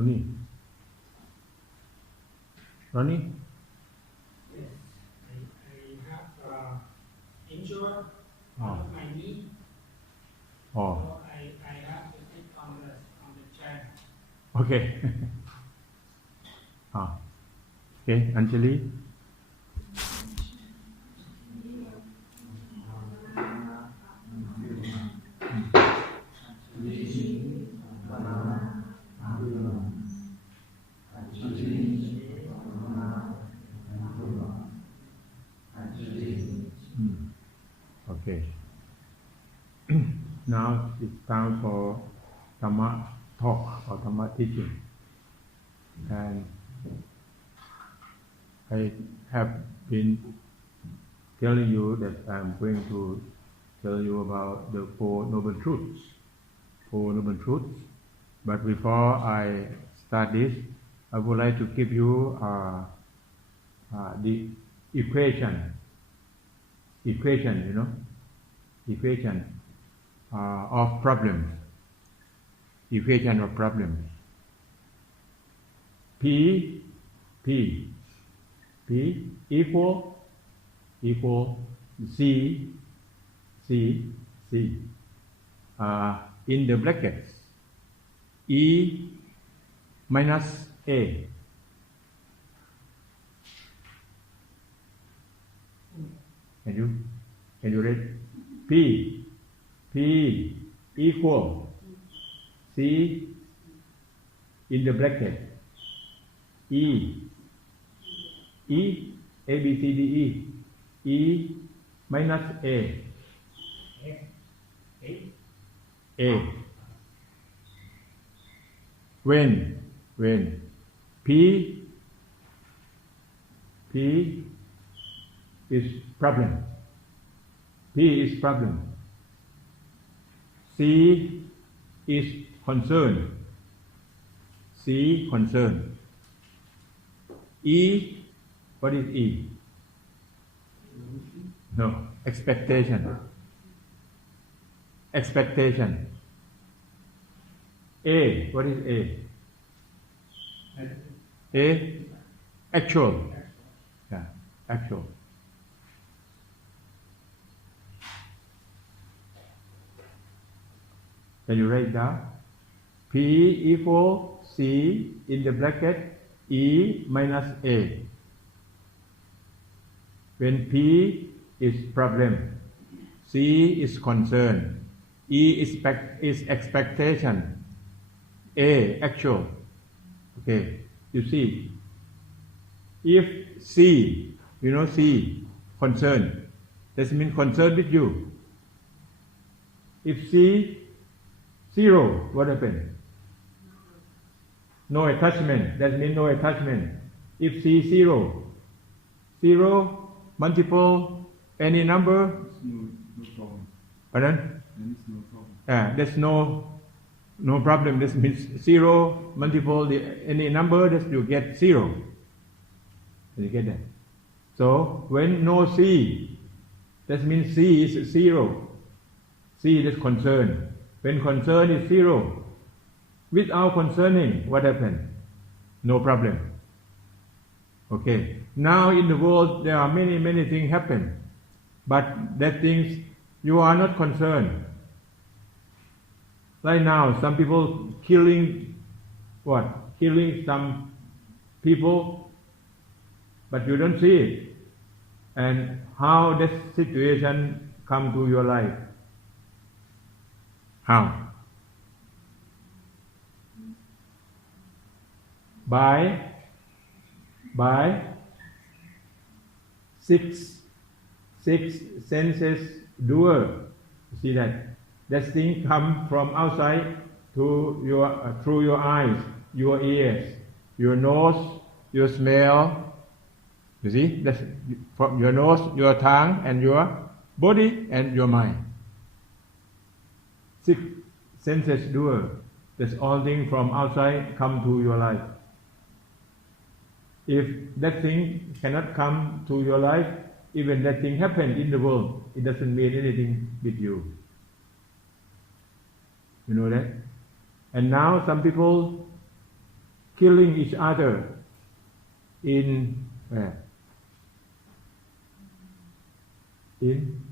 Ronnie? Ronnie? Yes, I have injured Oh. my knee. Oh. So I have to sit on the chair. Okay. Okay, Anjali? Okay. Now it's time for Dhamma talk or Dhamma teaching. And I have been telling you that I'm going to tell you about the Four Noble Truths. Four Noble Truths. But before I start this, I would like to give you the equation, equation of problems. Equation of problems. P equal C in the brackets E minus A. Can you read? P equal C in the bracket E A B C D E minus A. When P is problem. P is problem. C is concern. C concern. E, what is E? No, expectation. Expectation. A, what is A? A, actual. Yeah, actual. Can you write down? P equal C in the bracket E minus A. When P is problem, C is concern, E is expectation, A actual. Okay, you see, if C, C, concern, that means concern with you. If C, zero, what happened? No attachment, that means no attachment. If C, zero, multiple, any number? No problem. Pardon? There is no problem. There's no problem. This means zero, multiple, any number, that you get zero. You get that? So, when no C, that means C is zero. C is concern. When concern is zero, without concerning, what happened? No problem. Okay. Now in the world there are many things happen, but that things you are not concerned. Right now, some people killing some people, but you don't see it. And how this situation come to your life? How? By six senses doer. See that? That thing come from outside to your through your eyes, your ears, your nose, your smell. You see? That's from your nose, your tongue, and your body and your mind. Six senses doer. That's all things from outside come to your life. If that thing cannot come to your life, even that thing happened in the world, it doesn't mean anything with you. You know that? And now some people killing each other in where? In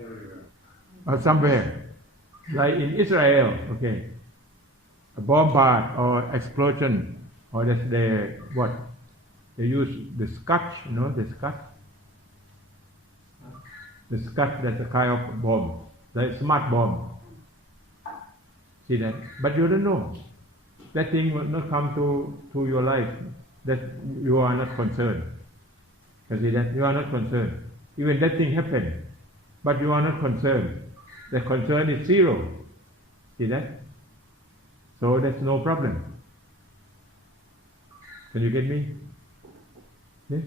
Everywhere. or somewhere, like in Israel, okay, a bombard or explosion, or that's the what? They use the scotch, you know, the scotch. The scotch, that's a kind of bomb, like smart bomb. See that? But you don't know. That thing will not come to your life. That you are not concerned. You see that? You are not concerned. Even that thing happened, but you are not concerned. The concern is zero. See that? So that's no problem. Can you get me? Yes?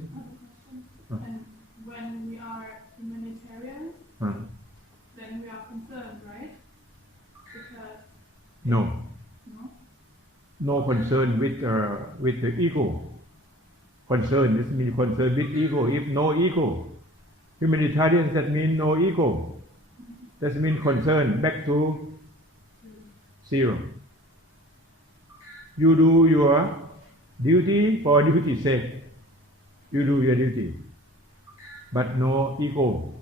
And when we are humanitarians, then we are concerned, right? Because No. no, No concern with the ego. Concern, this means concern with ego. If no ego, humanitarian, that means no ego. That means concern back to zero. You do your duty for duty's sake. You do your duty, but no ego.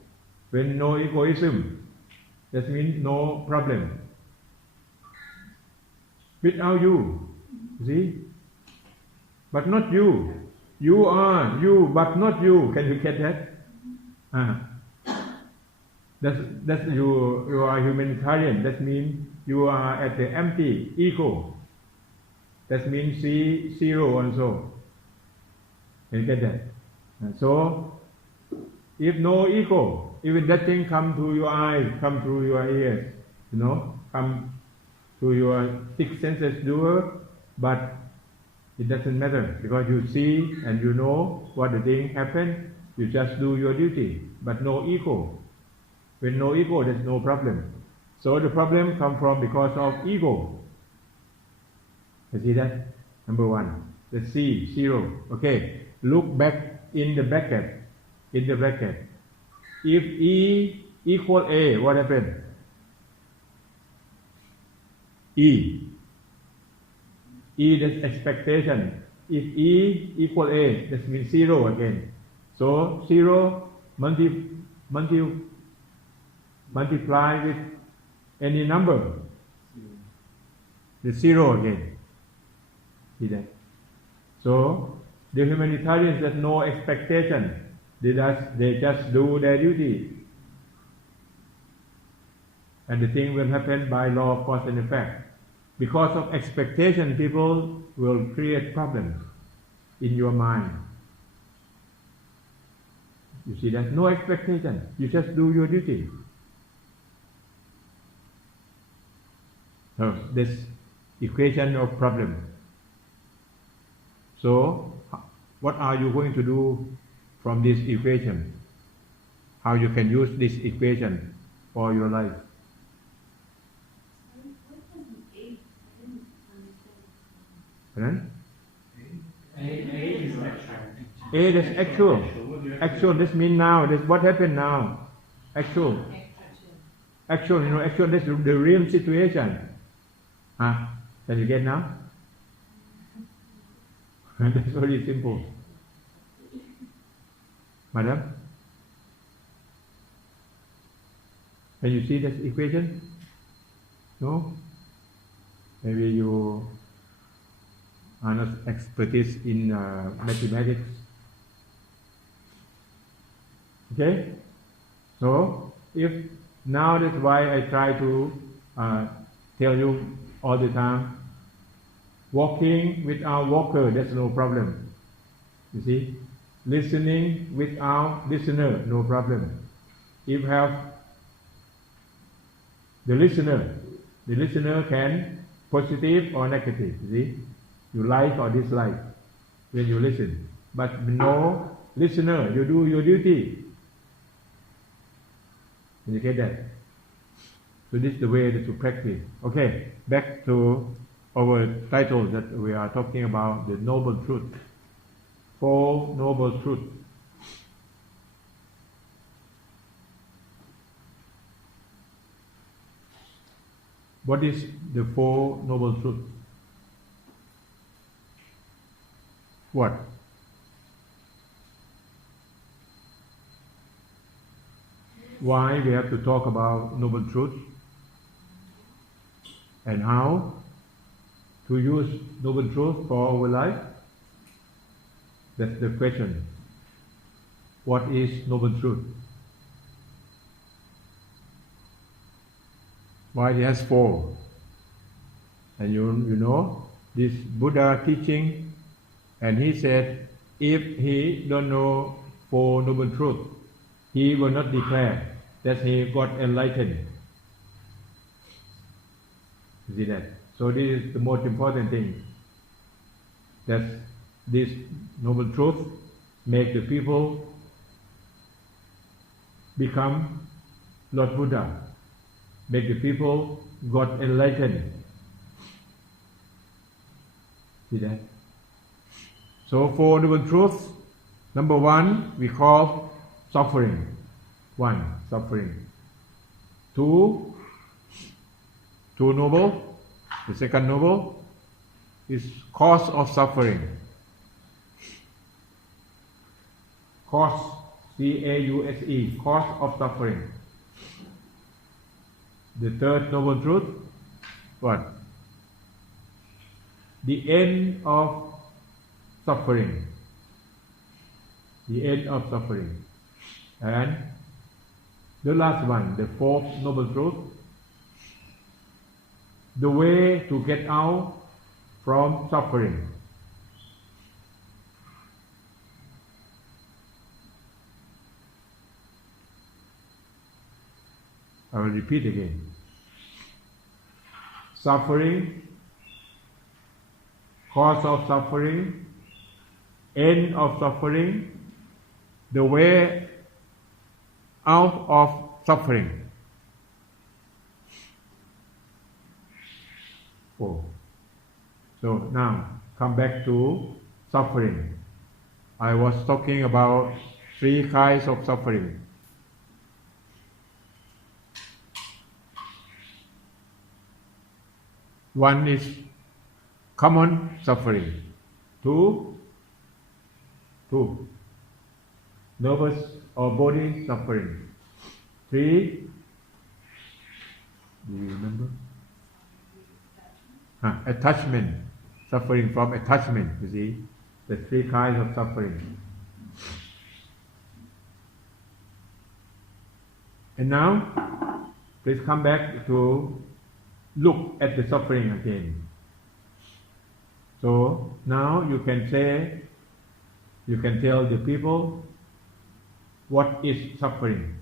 When no egoism, that means no problem. Without you, see? But not you. You are you, but not you. Can you get that? That's you are humanitarian. That means you are at the empty ego. That means zero also. Can you get that? So, if no ego, even that thing come to your eyes, come through your ears, you know, come to your six senses doer, but it doesn't matter because you see and you know what the thing happened. You just do your duty, but no ego. When no ego, there's no problem. So the problem come from because of ego. You see that? Number one. Let's see, zero. Okay. Look back in the bracket. In the bracket. If E equal A, what happened? E. E, that's expectation. If E equal A, that means zero again. So zero multiply with any number. The zero again. See that? So the humanitarians have no expectation. They just do their duty. And the thing will happen by law of cause and effect. Because of expectation, people will create problems in your mind. You see that? No expectation. You just do your duty. So, this equation of problem. So, what are you going to do from this equation? How you can use this equation for your life? A is actual. Actual, this means now. This what happened now. Actual. Actual, you know, actual, this is the real situation. Can you get now? That's very simple. Madam? Can you see this equation? No? Maybe you are not expertise in mathematics. Okay? So, if now that's why I try to tell you all the time, walking without walker, that's no problem. You see? Listening without listener, no problem. If you have the listener can positive or negative, you see? You like or dislike when you listen. But no listener, you do your duty. You get that? So this is the way to practice. Okay, back to our title that we are talking about, the Noble Truth. Four Noble Truths. What is the Four Noble Truths? What? Why we have to talk about noble truth and how to use noble truth for our life? That's the question. What is noble truth? Why it has four? And you know this Buddha teaching, and he said if he don't know four noble truth, he will not declare that he got enlightened. You see that? So this is the most important thing. That this noble truth make the people become Lord Buddha, make the people got enlightened. See that? So four noble truths. Number one, we call suffering. One, suffering. Two noble. The second noble is cause of suffering. Cause, C-A-U-S-E, cause of suffering. The third noble truth, what? The end of suffering. The end of suffering. And the last one, the fourth noble truth, the way to get out from suffering. I will repeat again. Suffering, cause of suffering, end of suffering, the way out of suffering. Oh. So now come back to suffering. I was talking about three kinds of suffering. One is common suffering. Two, nervous or body suffering. Three, do you remember? Attachment, suffering from attachment, you see, the three kinds of suffering. And now, please come back to look at the suffering again. So now you can say, you can tell the people what is suffering.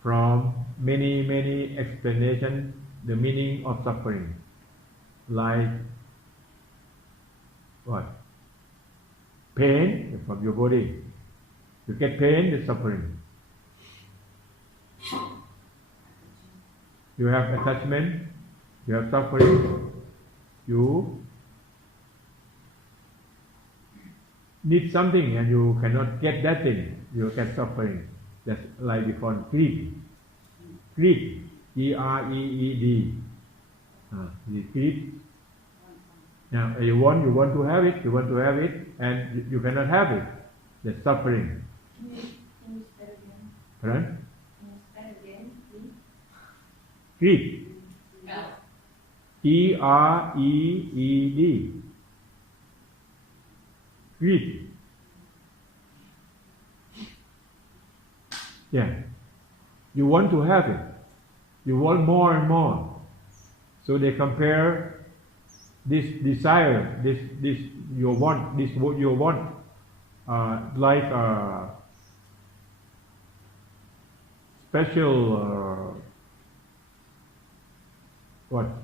From many explanations, the meaning of suffering, like what? Pain from your body. You get pain, it's suffering. You have attachment, you have suffering, you need something and you cannot get that thing, you get suffering. That's like we call greed. Greed, G-R-E-E-D. Greed. Now you want to have it, and you cannot have it. That's suffering. Can you spell again? Pardon? Can you spell again, please? Greed. G-R-E-E-D. Greed. Yeah. You want to have it. You want more and more. So they compare this desire, this you want, this what you want, like special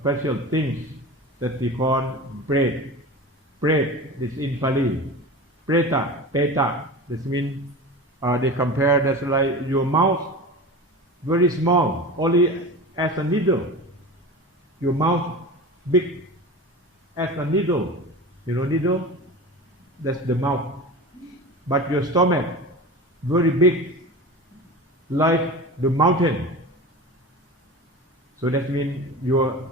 special things that we call bread. Bread, this in Pali. Peta. This means they compare that's like your mouth, very small, only as a needle. Your mouth big as a needle. You know needle? That's the mouth. But your stomach, very big, like the mountain. So that means your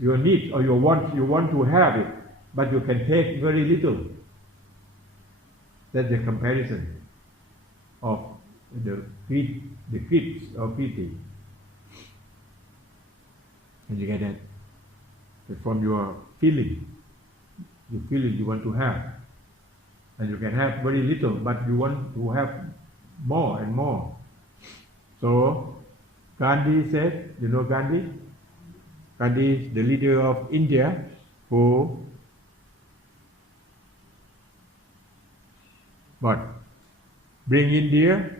your need or you want to have it, but you can take very little. That's the comparison of the greed or pity. And you get that? From your feeling, you feel it you want to have. And you can have very little, but you want to have more and more. So, Gandhi said, you know Gandhi? Gandhi is the leader of India who bring India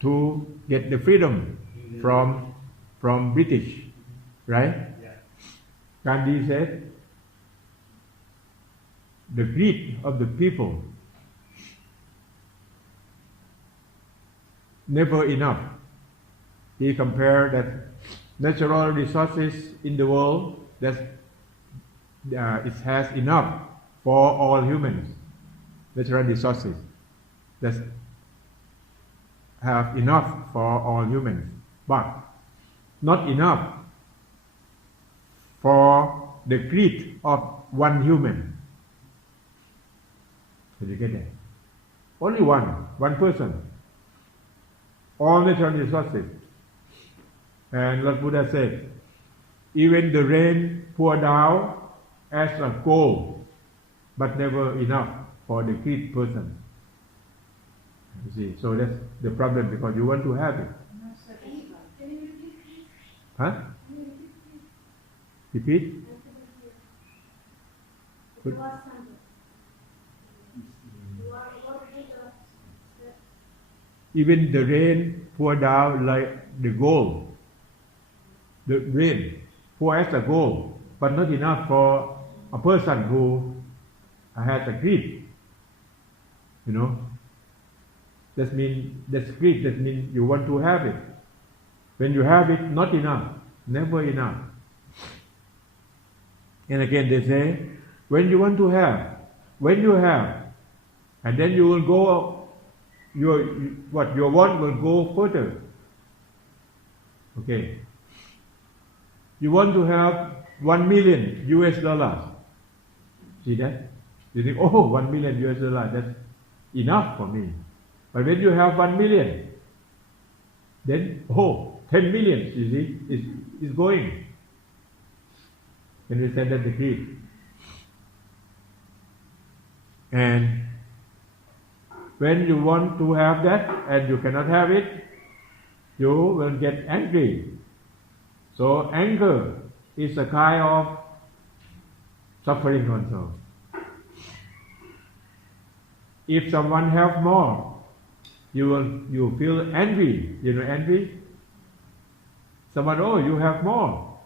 to get the freedom from British, right? Yeah. Gandhi said, the greed of the people never enough. He compared that natural resources in the world that it has enough for all humans. Natural resources that have enough for all humans, but not enough for the greed of one human. Did you get that? Only one person. All natural resources. And Lord Buddha said, even the rain pour down as a gold, but never enough for the greed person. You see, so that's the problem because you want to have it. Huh? Repeat? Good. Even the rain pour down like the gold. The rain pour as a gold, but not enough for a person who has a greed. You know? That's greed. That means you want to have it. When you have it, not enough. Never enough. And again they say, when you want to have, and then you will go, your want will go further. Okay. You want to have $1 million US. See that? You think, oh, $1 million US, that's enough for me. But when you have 1 million, then, 10 million, you see, is going. Can we say that the greed? And when you want to have that and you cannot have it, you will get angry. So anger is a kind of suffering also. If someone have more, you feel envy. You know envy? Someone, you have more.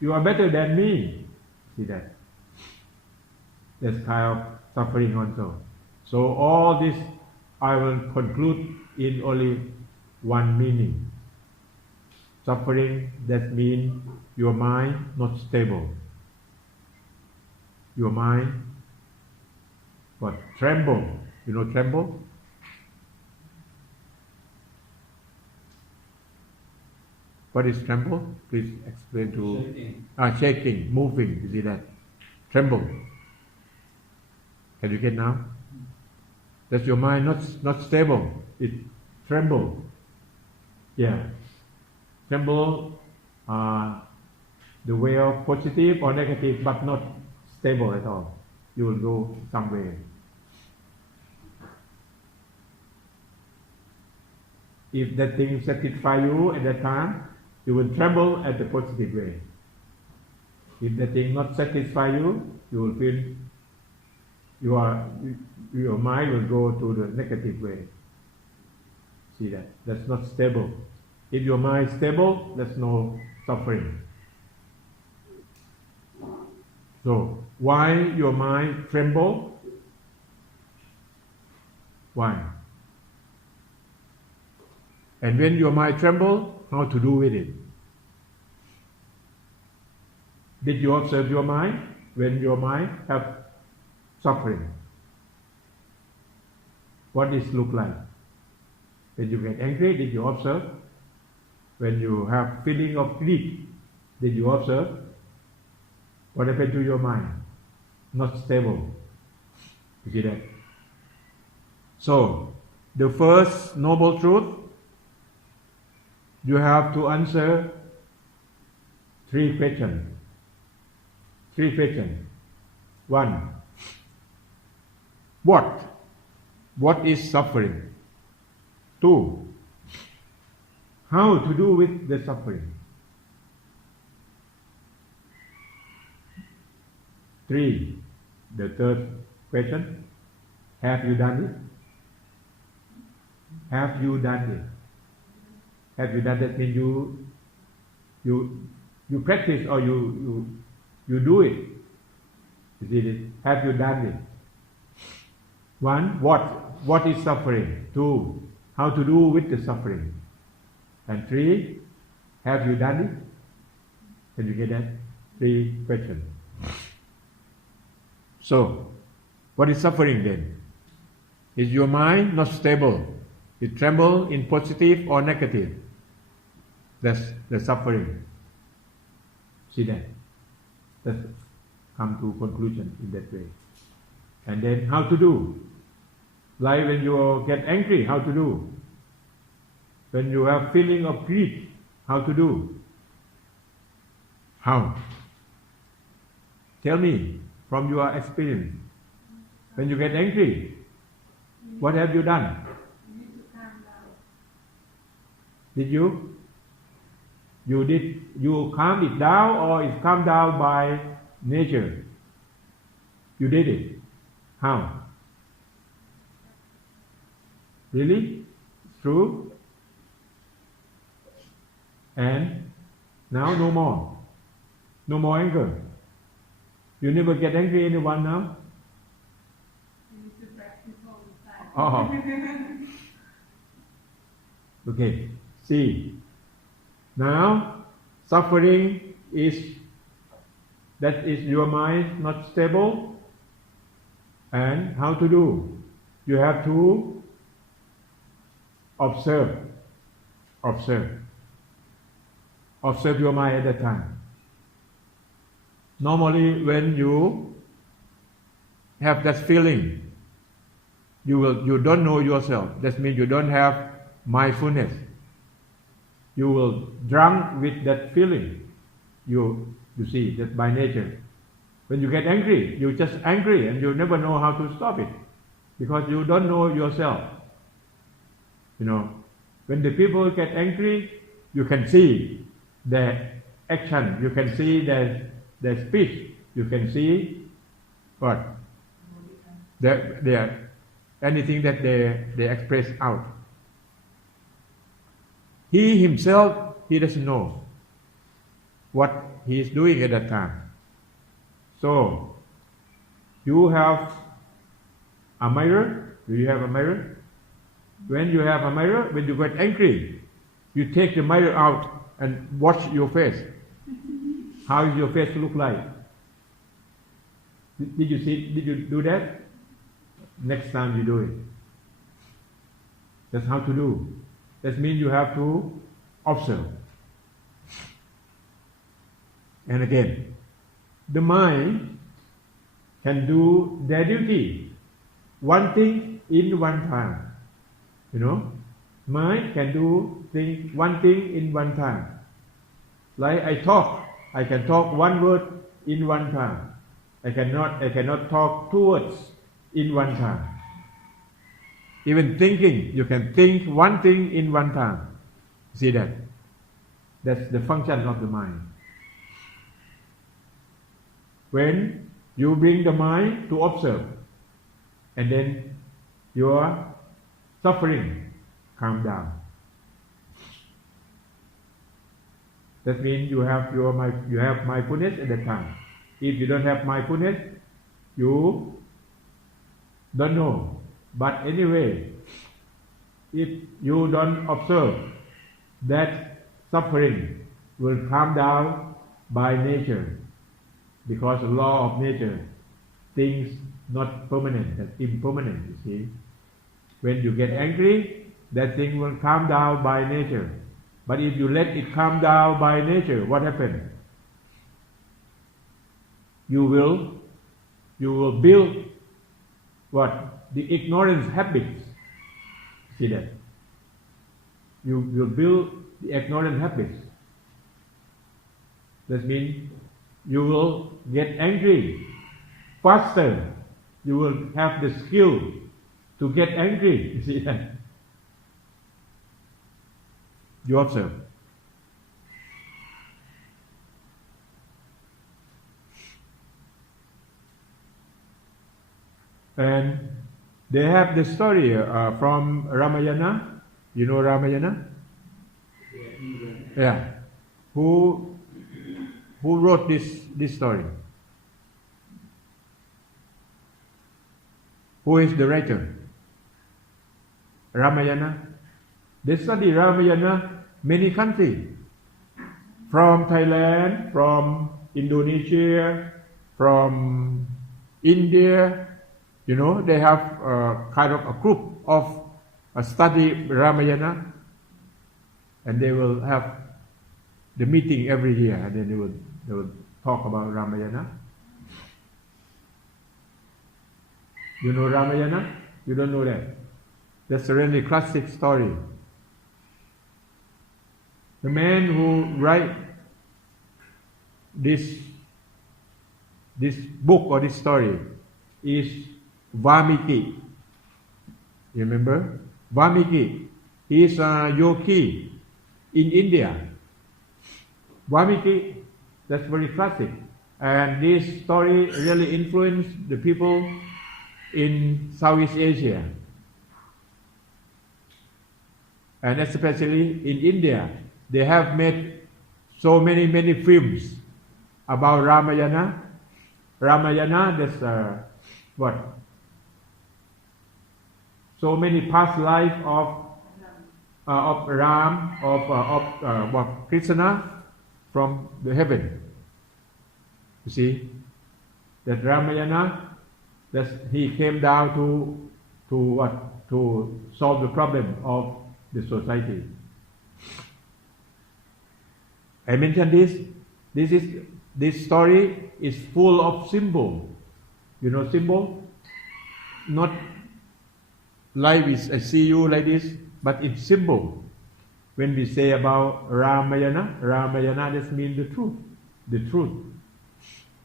You are better than me. See that? That's kind of suffering also. So all this I will conclude in only one meaning. Suffering, that means your mind not stable. Your mind, tremble. You know tremble? What is tremble? Please explain to... Shaking. Shaking, moving, you see that? Tremble. Can you get now? That's your mind not stable. It tremble. Yeah. Tremble the way of positive or negative, but not stable at all. You will go somewhere. If that thing satisfies you at that time, you will tremble at the positive way. If that thing not satisfy you, you will feel your mind will go to the negative way. See that? That's not stable. If your mind is stable, there's no suffering. So, why your mind tremble? Why? And when your mind tremble, how to do with it? Did you observe your mind when your mind have suffering? What does it look like? When you get angry, did you observe? When you have feeling of greed, Did you observe? What happened to your mind? Not stable. You see that? So, the first noble truth, you have to answer 3 questions. 3 questions. 1. What? What is suffering? 2. How to do with the suffering? 3. The third question, have you done it? Have you done it? Have you done that? Means you practice or you do it. You see it? Have you done it? 1. What is suffering? 2. How to do with the suffering? And 3. Have you done it? Can you get that? 3 questions. So, what is suffering then? Is your mind not stable? It trembles in positive or negative? That's the suffering. See that? Let's come to conclusion in that way. And then how to do? Like when you get angry, how to do? When you have feeling of grief, how to do? How? Tell me from your experience. When you get angry, what have you done? You need to calm down. Did you? You calm it down or it calmed down by nature? You did it. How? Really? It's true? And now no more. No more anger. You never get angry at anyone now? You need to practice all the time. Oh. Okay. See. Now, suffering is your mind not stable. And how to do? You have to observe. Observe your mind at that time. Normally, when you have that feeling, you don't know yourself. That means you don't have mindfulness. You will drunk with that feeling. You see that by nature. When you get angry, you're just angry and you never know how to stop it because you don't know yourself. You know, when the people get angry, you can see their action, you can see their speech, you can see what? Their anything that they express out. He himself, he doesn't know what he is doing at that time. So, you have a mirror. Do you have a mirror? When you have a mirror, when you get angry, you take the mirror out and watch your face. How does your face look like? Did you do that? Next time you do it. That's how to do. That means you have to observe. And again, the mind can do their duty, one thing in one time. You know, mind can do one thing in one time. Like I can talk one word in one time. I cannot talk 2 words in one time. Even thinking, you can think one thing in one time. See that? That's the function of the mind. When you bring the mind to observe, and then your suffering calm down. That means you have mindfulness at the time. If you don't have mindfulness, you don't know. But anyway, if you don't observe, that suffering will calm down by nature. Because the law of nature, things not permanent, that's impermanent, you see. When you get angry, that thing will calm down by nature. But if you let it calm down by nature, what happens? you will build what? The ignorance habits. See that? You will build the ignorant habits. That means you will get angry faster. You will have the skill to get angry. You see that? You observe. And they have the story from Ramayana. You know Ramayana? Yeah. Who wrote this story? Who is the writer? Ramayana. They study Ramayana many countries. From Thailand, from Indonesia, from India. You know, they have kind of a group of study Ramayana, and they will have the meeting every year, and then they will talk about Ramayana. You know Ramayana? You don't know that? That's a really classic story. The man who write this book or this story is Valmiki. You remember? Valmiki. He is a yogi in India. Valmiki, that's very classic. And this story really influenced the people in Southeast Asia. And especially in India, they have made so many films about Ramayana. Ramayana, that's what? So many past life of Ram, of Krishna from the heaven. You see, that Ramayana, that he came down to what? To solve the problem of the society. I mentioned this story is full of symbol. You know symbol? Not like I see you like this, but it's symbol. When we say about Ramayana, that means the truth.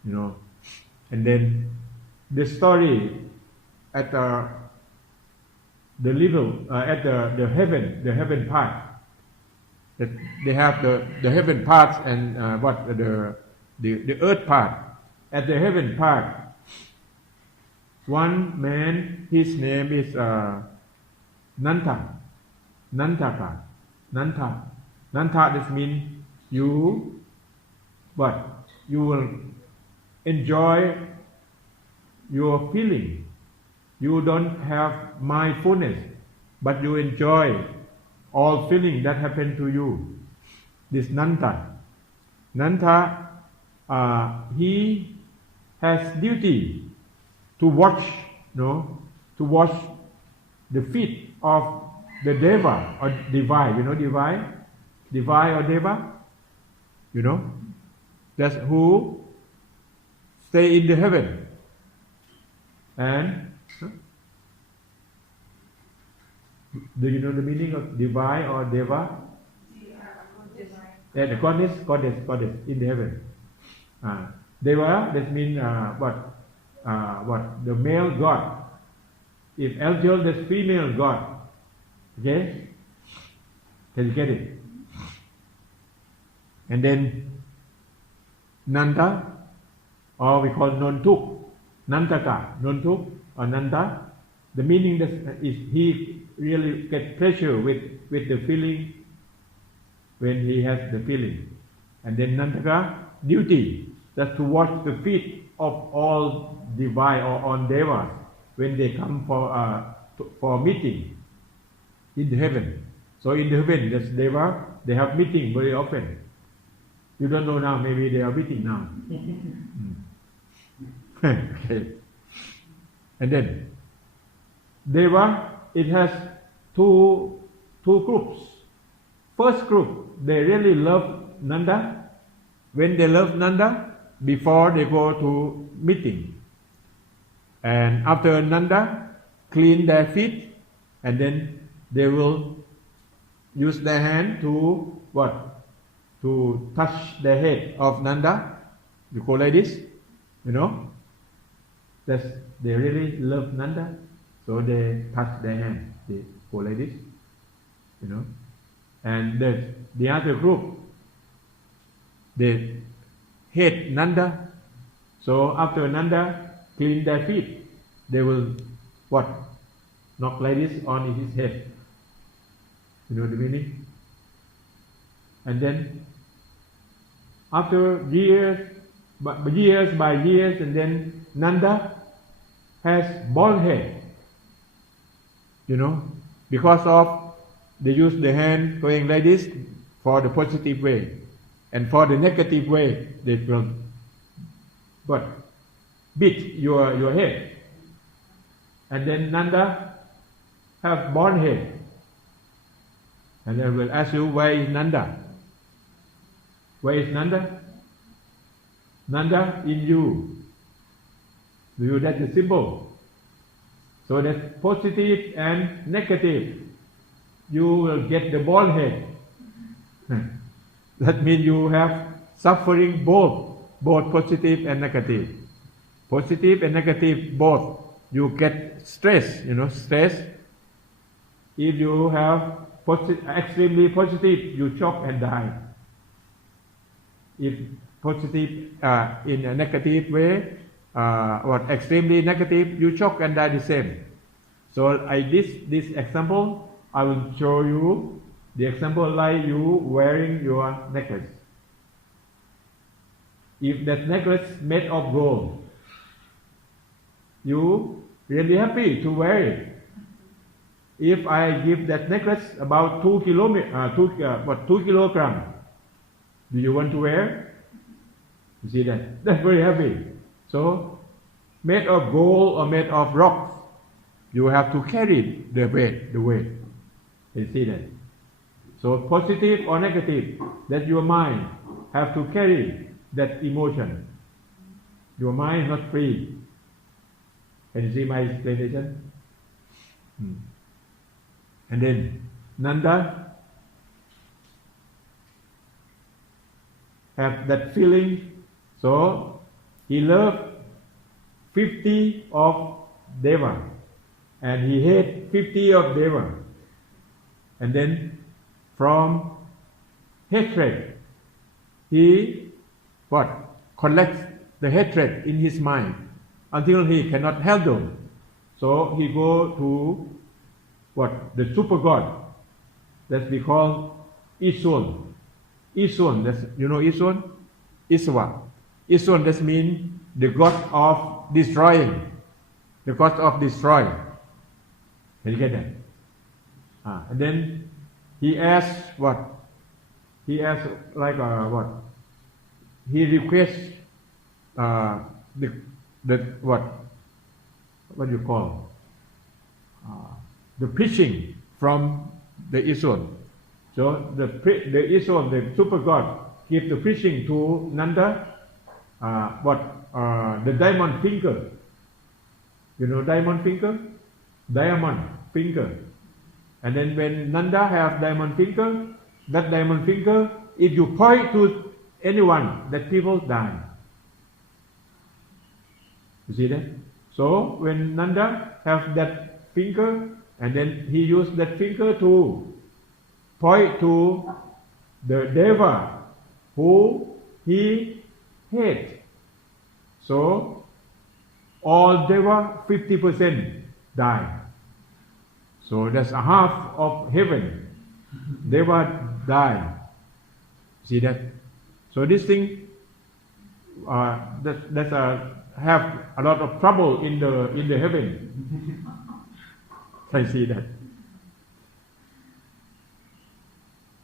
You know. And then the story at the level, at the heaven part. That they have the heaven parts and the earth part. At the heaven part, one man, his name is Nanta. Nanta. This means you will enjoy your feeling. You don't have mindfulness, but you enjoy all feeling that happen to you. This Nanta. Nanta, he has duty to watch, to watch the feet of the Deva or Divai. You know Divai? Divai or Deva? You know? That's who stay in the heaven. And do you know the meaning of Divai or Deva? Yeah, the goddess in the heaven. Deva, that means what? The male god. If angel, that's female god. Okay? Can you get it? And then Nanda, or we call Nontuk, Nantaka, Nontuk or Nanda. The meaning is he really get pleasure with the feeling when he has the feeling. And then Nantaka, duty, that's to watch the feet of all divine or on devas when they come for meeting in the heaven. So in the heaven, that's deva, they have meeting very often. You don't know now, maybe they are meeting now. Okay. And then Deva, it has two groups. First group, they really love Nanda. When they love Nanda, before they go to meeting. And after Nanda clean their feet, and then they will use their hand to what? To touch the head of Nanda. You go like this, you know. That's, they really love Nanda, so they touch their hand. They go like this, you know. And the other group, they hate Nanda. So after Nanda clean their feet, they will what? Knock like this on his head. You know the meaning? And then after years by years, and then Nanda has bald head. You know, because of they use the hand going like this for the positive way, and for the negative way they will beat your head. And then Nanda have bald head, and I will ask you, where is Nanda? Where is Nanda? Nanda in you. Do you? That's the symbol. So that's positive and negative. You will get the bald head. That means you have suffering both positive and negative. Positive and negative both. You get stress, you know, stress. If you have extremely positive, you choke and die. If positive in a negative way, extremely negative, you choke and die the same. So this example, I will show you the example like you wearing your necklace. If that necklace made of gold, you really happy to wear it. If I give that necklace about 2 kilograms, do you want to wear? You see that? That's very heavy. So, made of gold or made of rocks, you have to carry the weight. You see that? So, positive or negative, that your mind have to carry that emotion. Your mind is not free. Can you see my explanation? And then Nanda have that feeling, so he loved 50 of Deva, and he hate 50 of Deva. And then from hatred, he collects the hatred in his mind until he cannot handle. So he go to the super god that we call Isun. Isun, that's, you know Isun? Iswa. Isun, that means the god of destroying. The god of destroying. Can you get that? And then he asks what? He asks like what? He requests what you call the preaching from the Isun. So the Isun, the super god, give the preaching to Nanda. The diamond finger. You know diamond finger? Diamond finger. And then when Nanda have diamond finger, that diamond finger, if you point to anyone, that people die. You see that? So when Nanda have that finger, and then he used that finger to point to the Deva who he hate. So all Deva 50% die. So that's a half of heaven. Deva die. See that? So this thing have a lot of trouble in the heaven. I see that.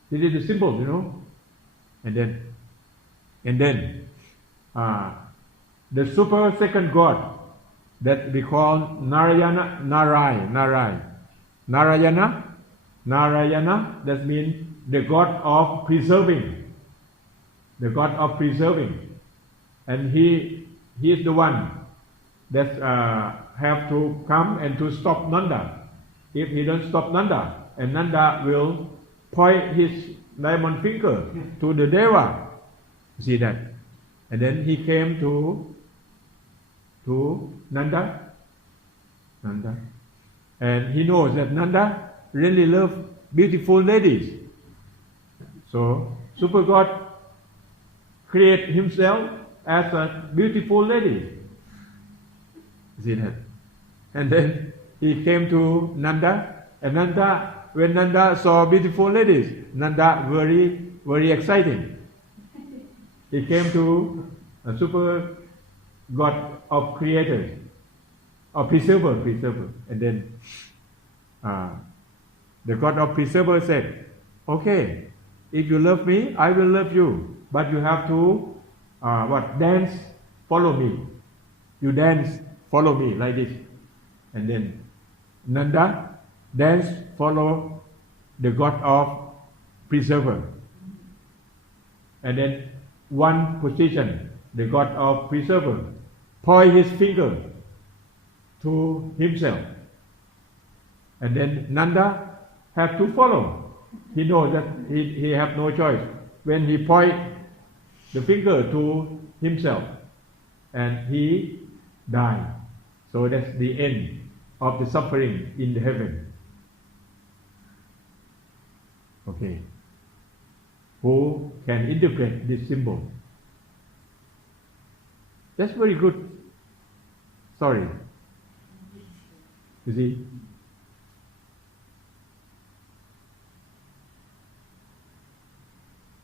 This is the symbol, you know. And then the super second god that we call Narayana, that means the god of preserving. The god of preserving. and he is the one that have to come and to stop Nanda. If he don't stop Nanda, and Nanda will point his diamond finger to the Deva. See that? And then he came to Nanda, and he knows that Nanda really loves beautiful ladies. So Super God create himself as a beautiful lady. See that? And then he came to Nanda, and when Nanda saw beautiful ladies, Nanda very exciting. He came to a super God of creator, of preserver, and then the God of preserver said, "Okay, if you love me, I will love you, but you have to dance, follow me. You dance, follow me like this." And then Nanda dance, follow the God of preserver. And then one position, the God of preserver point his finger to himself. And then Nanda have to follow. He knows that he have no choice. When he point the finger to himself, and he died. So that's the end of the suffering in the heaven. Okay. Who can interpret this symbol? That's very good story. You see?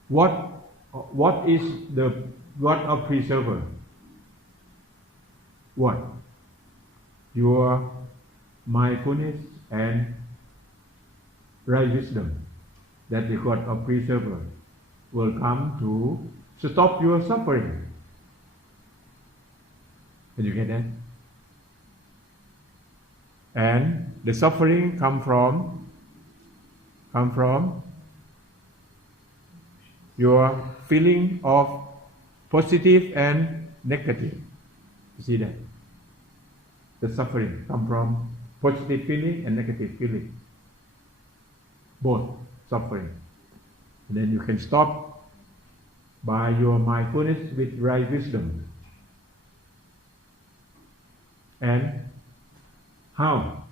What is the God of preserver? What? Your mindfulness and right wisdom, that the God of preserver will come to stop your suffering. Can you get that? And the suffering come from your feeling of positive and negative. You see that? The suffering come from positive feeling and negative feeling. Both suffering. And then you can stop by your mindfulness with right wisdom. And how?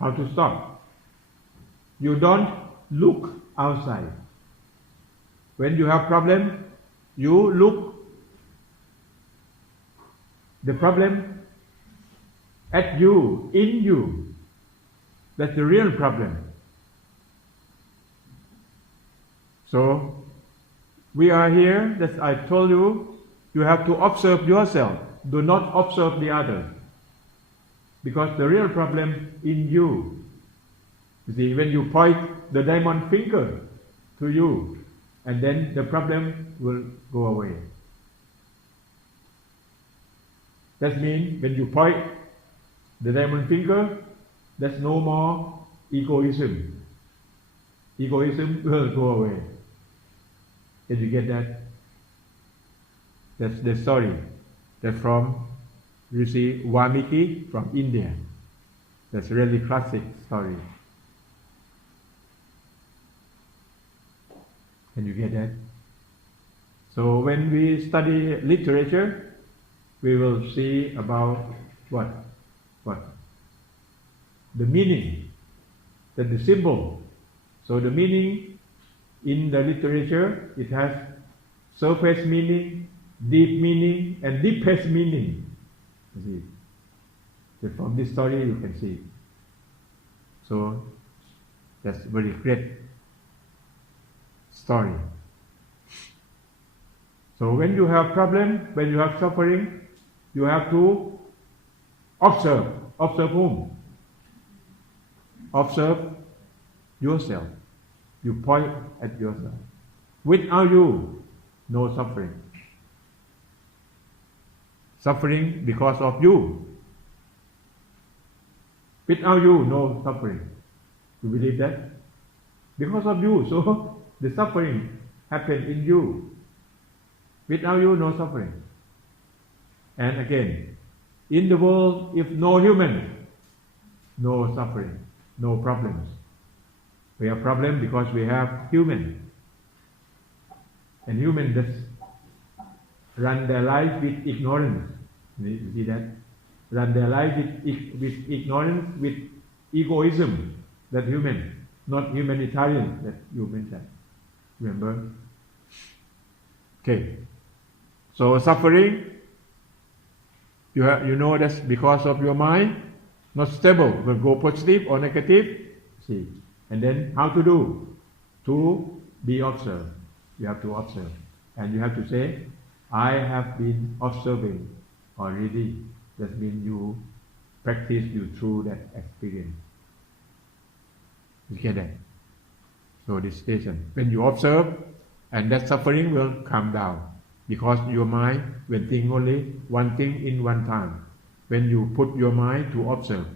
How to stop? You don't look outside. When you have problem, you look the problem at you, in you. That's the real problem. So, we are here, that I told you, you have to observe yourself. Do not observe the others. Because the real problem in you. You see, when you point the diamond finger to you, and then the problem will go away. That means when you point the diamond finger, there's no more egoism. Egoism will go away. Did you get that? That's the story. That's from Rishi Valmiki from India. That's a really classic story. Can you get that? So when we study literature, we will see about what? The meaning, that the symbol. So the meaning in the literature, it has surface meaning, deep meaning, and deepest meaning. You see. So from this story you can see. So that's very great story. So when you have problem, when you have suffering, you have to observe. Observe whom? Observe yourself. You point at yourself. Without you, no suffering. Suffering because of you. Without you, no suffering. You believe that? Because of you, so the suffering happened in you. Without you, no suffering. And again, in the world, if no human, no suffering, no problems. We have problem because we have human. And human just run their life with ignorance. You see that? Run their life with ignorance, with egoism. That human, not humanitarian that you mentioned. Remember? Okay. So suffering, you know that's because of your mind, not stable, will go positive or negative. See. And then how to do? To be observed. You have to observe. And you have to say, I have been observing already. That means you practice you through that experience. You get that? So this station, when you observe, and that suffering will come down. Because your mind will think only one thing in one time. When you put your mind to observe,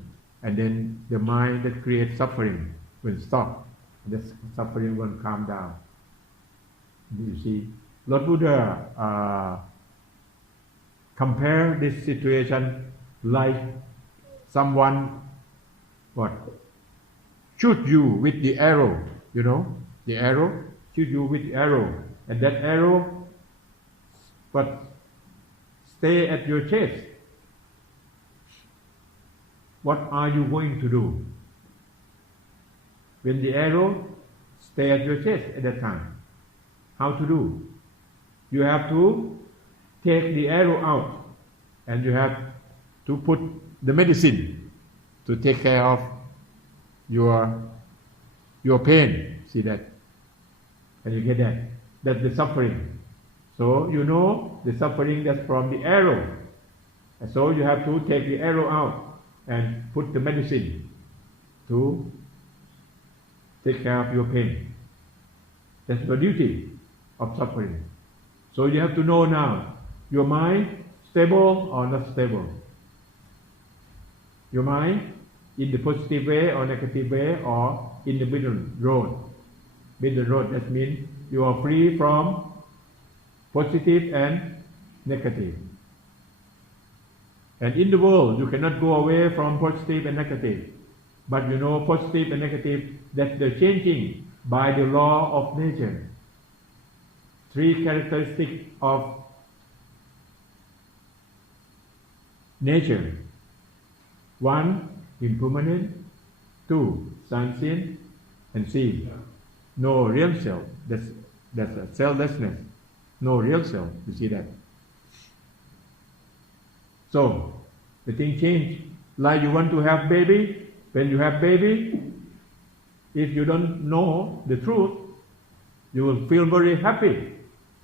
and then the mind that creates suffering will stop. The suffering will calm down. You see, Lord Buddha compare this situation like someone shoot you with the arrow, you know, the arrow, shoot you with the arrow, and that arrow stay at your chest. What are you going to do? When the arrow stay at your chest at that time, how to do? You have to take the arrow out, and you have to put the medicine to take care of your pain. See that? Can you get that? That's the suffering. So you know the suffering that's from the arrow. And so you have to take the arrow out and put the medicine to take care of your pain. That's the duty of suffering. So you have to know now, your mind stable or not stable? Your mind in the positive way or negative way, or in the middle road? Middle road, that means you are free from positive and negative. And in the world, you cannot go away from positive and negative. But you know, positive and negative, that's the changing by the law of nature. Three characteristics of nature. One, impermanent. Two, transient. And three, no real self. That's a selflessness. No real self. You see that? So, the thing change. Like you want to have baby. When you have baby, if you don't know the truth, you will feel very happy.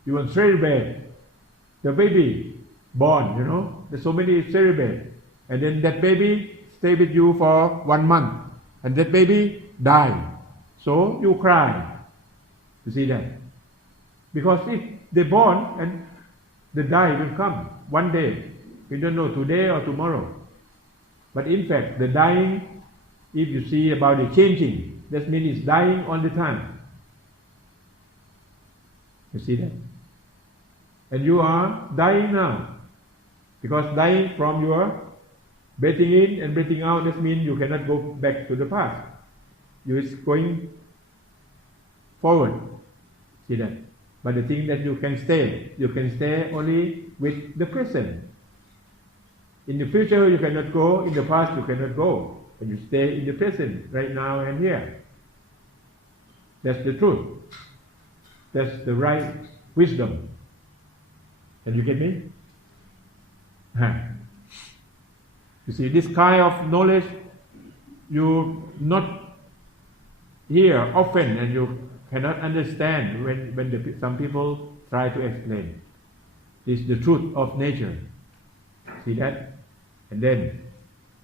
You will celebrate the baby born, you know. There's so many celebrate. And then that baby stay with you for 1 month. And that baby die. So you cry. You see that? Because if they born and the die will come one day. You don't know today or tomorrow. But in fact, the dying, if you see about the changing, that means it's dying all the time. You see that? And you are dying now. Because dying from your breathing in and breathing out, that means you cannot go back to the past. You is going forward. See that? But the thing that you can stay only with the present. In the future you cannot go, in the past you cannot go. And you stay in the present, right now and here. That's the truth. That's the right wisdom. Can you get me? You see, this kind of knowledge you not hear often, and you cannot understand when some people try to explain. This is the truth of nature. See that? And then,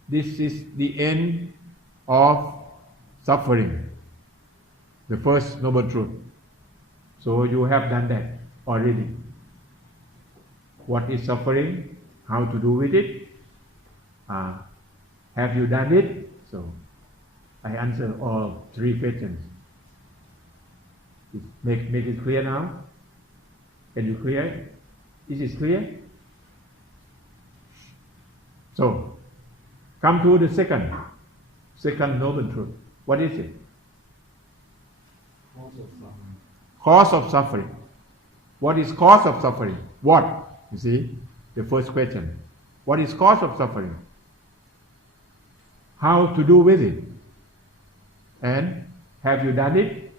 this is the end of suffering. The first noble truth. So you have done that already. What is suffering? How to do with it? Have you done it? So, I answer all three questions. Make it clear now? Can you clear it? Is it clear? So, come to the second noble truth. What is it? Cause of suffering. Cause of suffering. What is cause of suffering? What? You see, the first question. What is cause of suffering? How to do with it? And have you done it?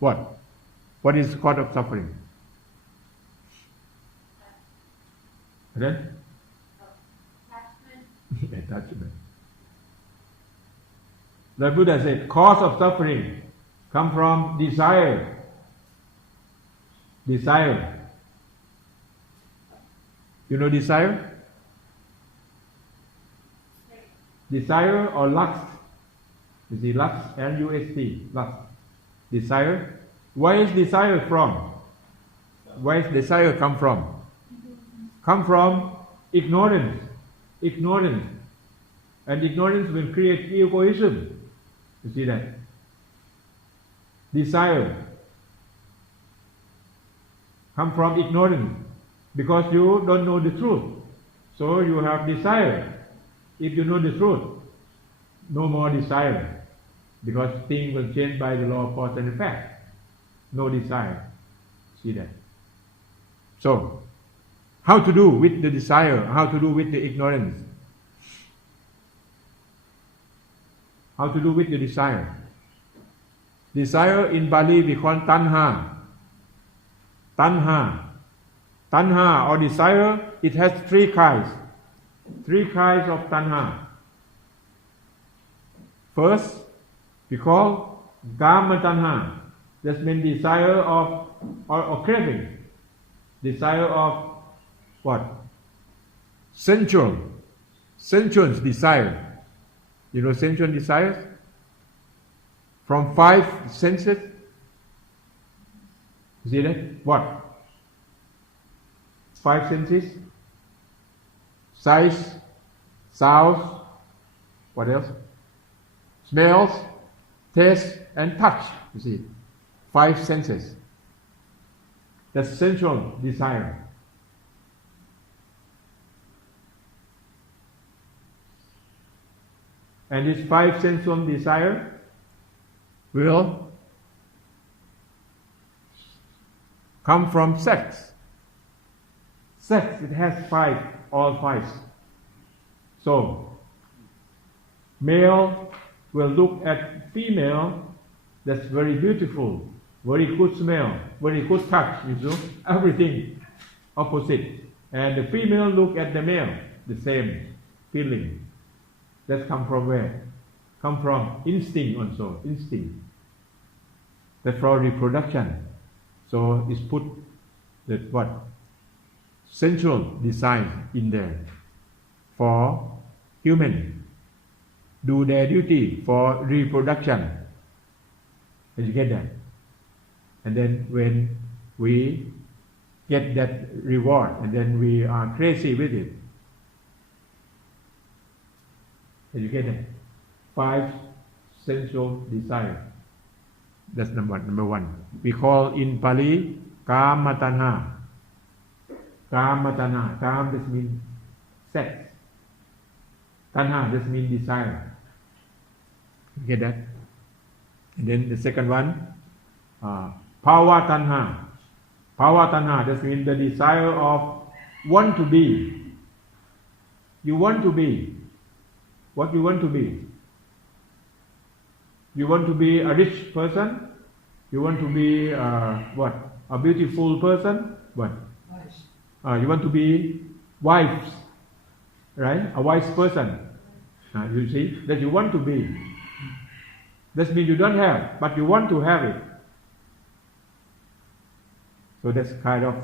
What? What is cause of suffering? Then? Attachment. The Buddha said, cause of suffering come from desire. Desire. You know desire? Desire or lust? You see, lust, L-U-S-T, lust. Desire. Where is desire from? Where is desire come from? Come from ignorance. Ignorance. And ignorance will create egoism. You see that? Desire come from ignorance because you don't know the truth. So you have desire. If you know the truth, no more desire, because things will change by the law of cause and effect. No desire. See that? So, how to do with the desire? How to do with the ignorance? How to do with the desire? Desire in Bali we call tanha. Tanha. Tanha or desire, it has three kinds. Three kinds of tanha. First, we call Kama tanha. That means desire of or craving. Desire of what? Sensual. Sensual desire. You know sensual desires? From 5 senses. You see that? What? 5 senses? Sight, sounds, what else? Smells, taste, and touch. You see, 5 senses. That's sensual desire. And this 5 sensual desire will come from sex. Sex, it has 5, all 5. So, male will look at female, that's very beautiful, very good smell, very good touch, you know, everything opposite. And the female look at the male, the same feeling. That come from where? Come from instinct also, instinct. That's for reproduction. So it's put that what? Sensual design in there for human do their duty for reproduction. Did you get that? And then when we get that reward, and then we are crazy with it. Did you get that? 5 sensual desires. That's number 1. We call in Pali Kama tanha. Kama tanha. Kama just means sex. Tanha just means desire. You get that? And then the second one, Bhava tanha. Bhava tanha just means the desire of want to be. You want to be. What you want to be? You want to be a rich person? You want to be what? A beautiful person? What? You want to be wise, right? A wise person. You see that you want to be. That means you don't have, but you want to have it. So that's kind of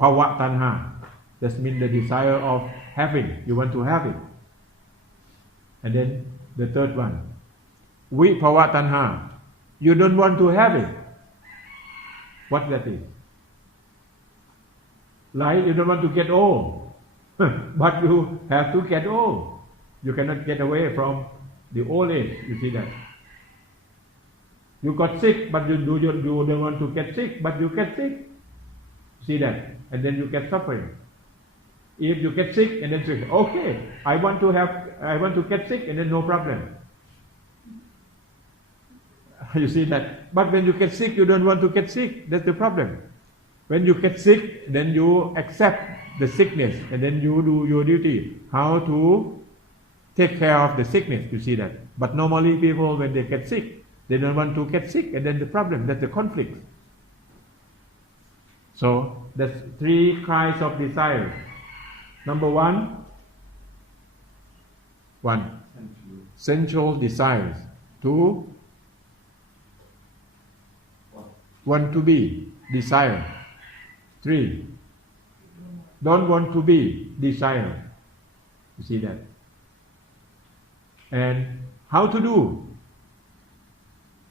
bhava tanha. That means the desire of having. You want to have it. And then the third one, vibhava tanha. You don't want to have it. What that is? Like you don't want to get old, but you have to get old. You cannot get away from the old age. You see that? You got sick, but you don't want to get sick, but you get sick. See that? And then you get suffering. If you get sick and then say, okay, I want to get sick and then no problem. You see that? But when you get sick, you don't want to get sick. That's the problem. When you get sick, then you accept the sickness and then you do your duty. How to take care of the sickness, you see that. But normally people, when they get sick, they don't want to get sick and then the problem, that's the conflict. So, that's 3 kinds of desire. Number 1, sensual desires. 2, want to be, desire. 3, don't want to be, desire. You see that? And how to do?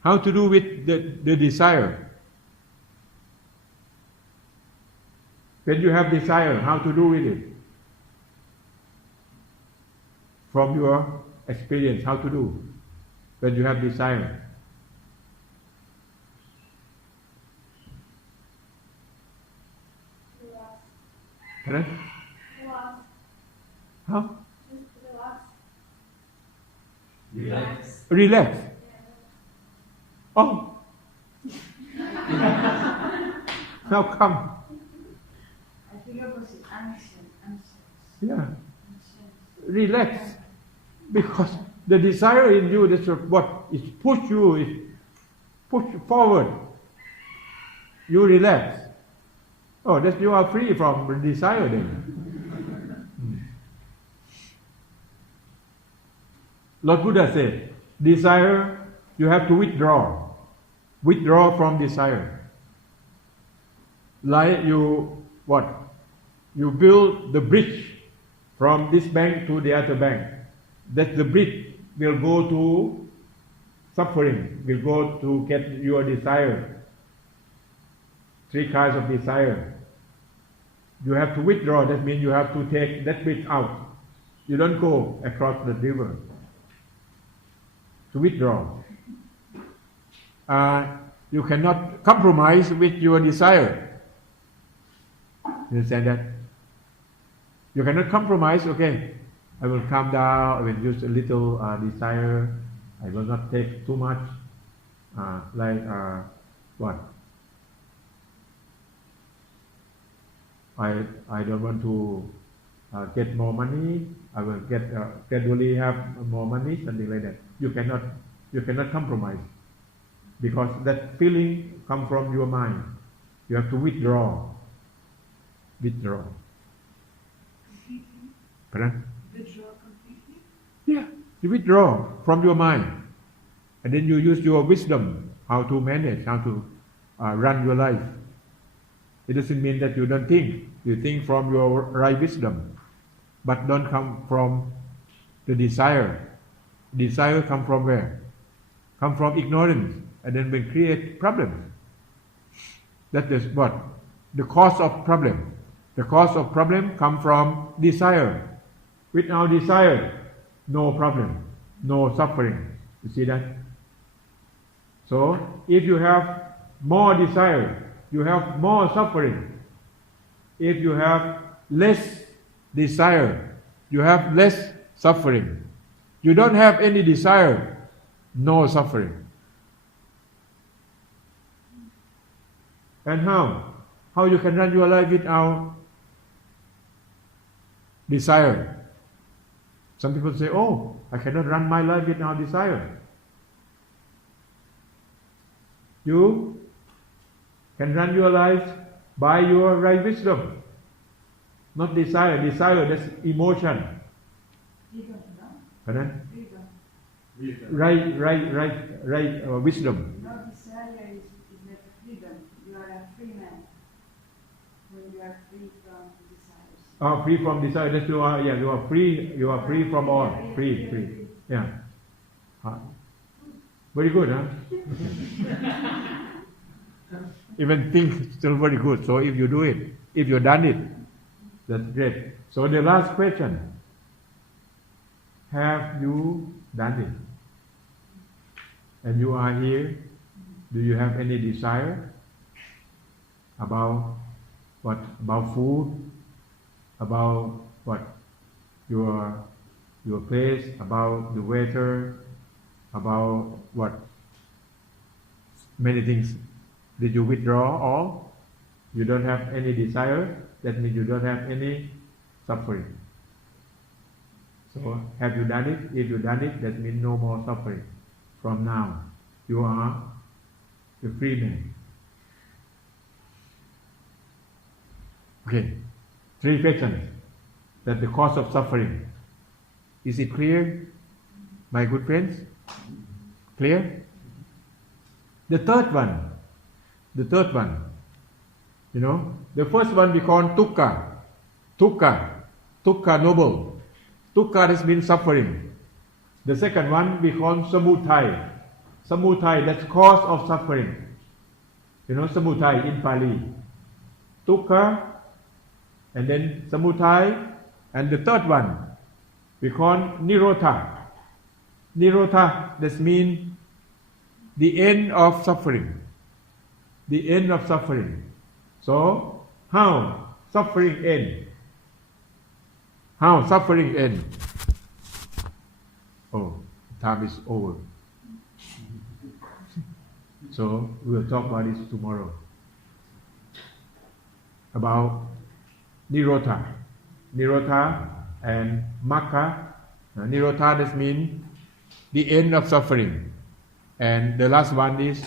How to do with the desire? When you have desire, how to do with it? From your experience, how to do when you have desire? Correct? How? Relax. Relax. Oh. How come? I think opposite, anxious. Yeah. Relax. Because the desire in you, that's what is push you, is push forward. You relax. Oh, that you are free from the desire then. Lord Buddha said, desire, you have to withdraw. Withdraw from desire. Like you, what? You build the bridge from this bank to the other bank. That the bridge will go to suffering, will go to get your desire. 3 kinds of desire. You have to withdraw, that means you have to take that bridge out. You don't go across the river. To withdraw. You cannot compromise with your desire. You understand that? You cannot compromise, okay, I will calm down, I will use a little desire, I will not take too much, what? I don't want to get more money, I will get gradually have more money, something like that. You cannot compromise, because that feeling comes from your mind. You have to withdraw. Withdraw. Pardon? Withdraw completely? Yeah, you withdraw from your mind, and then you use your wisdom how to manage, how to run your life. It doesn't mean that you don't think. You think from your right wisdom, but don't come from the desire. Desire come from where? Come from ignorance, and then will create problems. That is what? The cause of problem. The cause of problem come from desire. Without desire, no problem, no suffering. You see that? So, if you have more desire, you have more suffering. If you have less desire, you have less suffering. You don't have any desire, no suffering. And how? How you can run your life without desire? Some people say, oh, I cannot run my life without desire. You can run your life by your right wisdom, not desire. Desire, that's emotion. Pardon? Right wisdom. No desire is like freedom. You are a free man when you are free from desires. Free from desire. That you are free. You are free from all. Free. Yeah. Very good, huh? Even think still very good. So if you do it, if you done it, that's great. So the last question: have you done it? And you are here. Do you have any desire about What about food? About what? Your place? About the weather? About what? Many things. Did you withdraw all? You don't have any desire? That means you don't have any suffering. So have you done it? If you done it, that means no more suffering. From now, you are a free man. Okay, 3 questions. That's the cause of suffering. Is it clear, my good friends? Clear? The third one. You know, the first one we call dukkha. Dukkha noble. Dukkha has been suffering. The second one we call samudaya. Samudaya, that's cause of suffering. You know, samudaya in Pali. Dukkha, and then samudaya, and the third one we call nirodha. Nirodha, that means the end of suffering. The end of suffering. So, how suffering end? How suffering end? Oh, time is over. So, we'll talk about this tomorrow. About nirodha. Nirodha and makkha. Nirodha, that means the end of suffering. And the last one is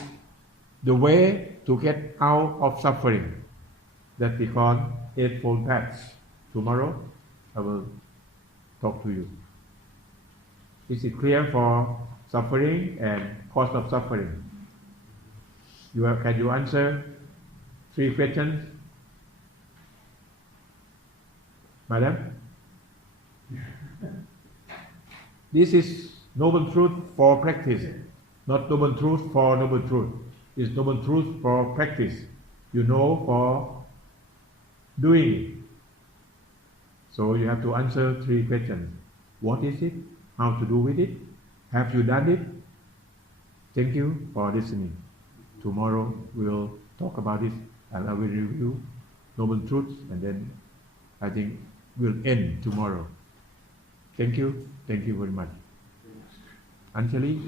the way to get out of suffering. That we call Eightfold Paths. Tomorrow I will talk to you. Is it clear for suffering and cause of suffering? Can you answer 3 questions? Madam? This is noble truth for practice, not noble truth for noble truth. It's noble truth for practice. You know, for doing it. So you have to answer 3 questions. What is it? How to do with it? Have you done it? Thank you for listening. Tomorrow we'll talk about it and I will review noble truths, and then I think we'll end tomorrow. Thank you. Thank you very much. Anjali?